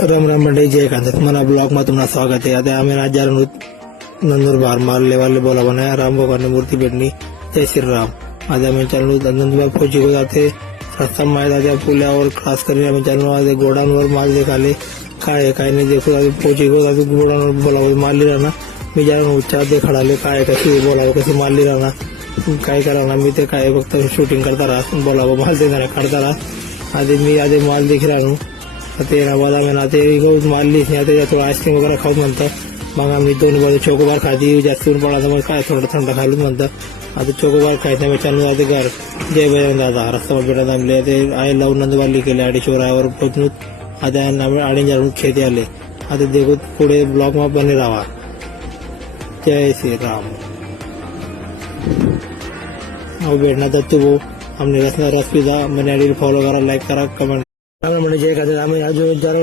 राम राम मंडळी, जय कांदत मना ब्लॉग में तुम्हारा स्वागत है। आता आम्ही आज जा रहे नंदुरबार मारले वाले बोला बनाया राम भगवान ने मूर्ति बैठनी। जय श्री राम। आज हमें चलो नंदुरबार फौजी को जाते रास्ता में जाते पुलिया और क्रॉस करने हमें चलो आज गोडाउन और माल देखा ले काय काय नहीं देखो आज फौजी को जाते गोडाउन और बोला माल ली रहना मी जा रहा हूँ चार दे खड़ा ले काय कशी बोला कशी माल ली रहना काय करा मी ते काय फक्त शूटिंग करता रहा बोला माल देना काढता रहा। आज मी आज माल देख रहा हूँ ते बाद आम्ही ना ते माल लीस नाही थोडं आईस्क्रीम वगैरे खाऊन म्हणतं। मग आम्ही दोन बाजू चोकोबार खाती जास्त ऊन पडला तर मग काय थोडं थंड खायला म्हणतं। आता चोकोबार खायचं मी चालू जाते घर जय बजरंग दादा रस्ता भेटत आमले ते आई लावून नंदुबारली केले 250 पोचून आता आम्ही 2.5 खेती आले। आता देखो पुढे ब्लॉग में बने राहा। जय श्री राम। अब बैठना था तो वो हमने रस पिता मैंने फॉलो करा लाइक करा कमेंट म्हणजे जे आम्ही आज जरा